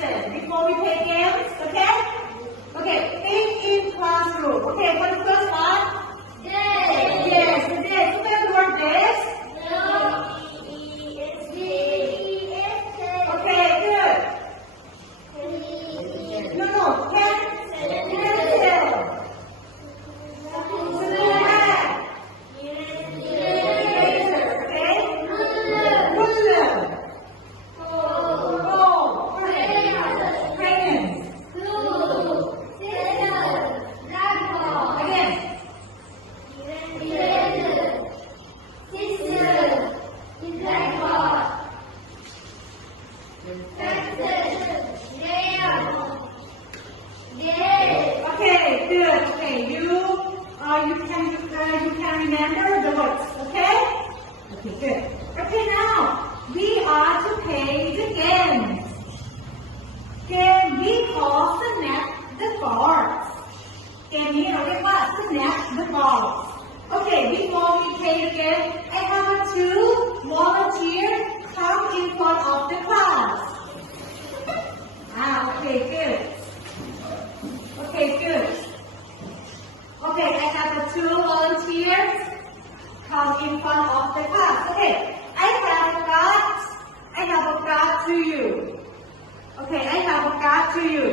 listen before we play games, okay? Okay, think in classroom. Okay, what's the first one? Day. Yes, the day. So there's the word days. Okay, good. No, can. Okay, good. Okay, you can remember the words. Okay. Okay, good. Okay, now we are to play the game. Game we call snap the balls. เกมนี้เราเรียกว่า snap the balls. Okay, before we play the game, I have two volunteers come in front of the class. Okay, good. Okay, good. Okay, I have two volunteers come in front of the class. Okay, I have a card to you. Okay, I have a card to you.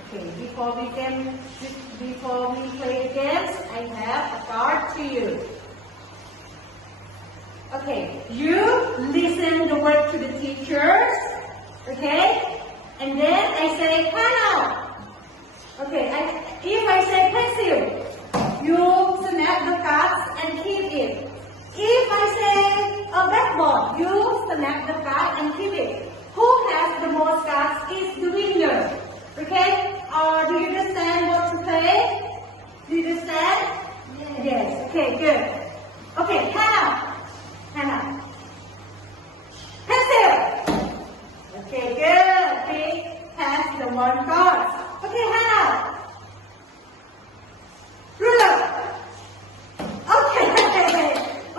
Okay, before we play the games, I have a card to you. Okay, you listen the word to the teachers. Okay, and then I say Hannah. Okay, if I say pencil, you snap the cards and keep it. If I say a blackboard, you snap the card and keep it. Who has the most cards is the winner. Okay? Do you understand what to play? Do you understand? Yes. Okay, good. Okay, Hannah. Pencil. Okay, good. He has the one card. Okay, Hannah. Ruler. Okay.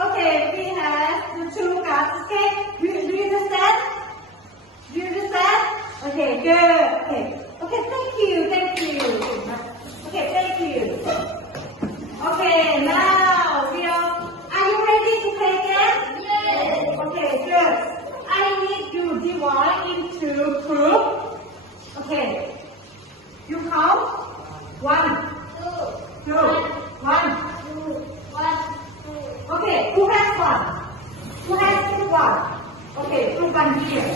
Okay, we have the two cards. Okay, do you understand? Do you understand? Okay, good. Okay, thank you. Okay, thank you. Okay, now are you ready to play again? Yes. Okay, good. I need to divide into group. Okay. You count? 1, 2, 1. Okay, who has one? Who has group 1? Okay, group 1 here.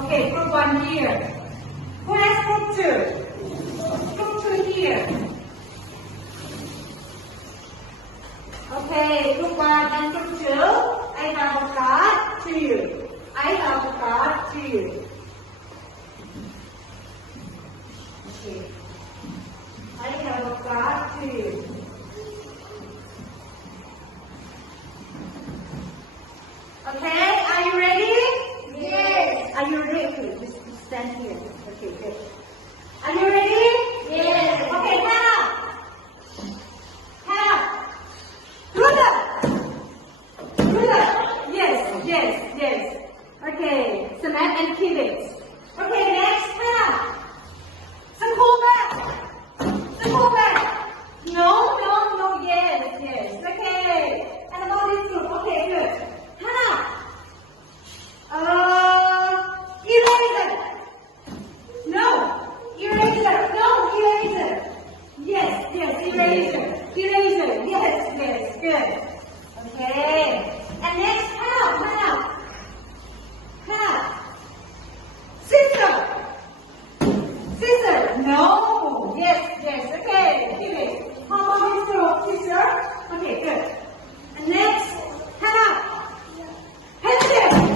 Okay, group 1 here. Who has group 2? Group 2 here. Okay, group 1 and group 2. I have a card to you. Okay. I have a card to you. Okay, are you ready? Yes. Are you ready? Okay, just stand here. Okay, good. Are you ready?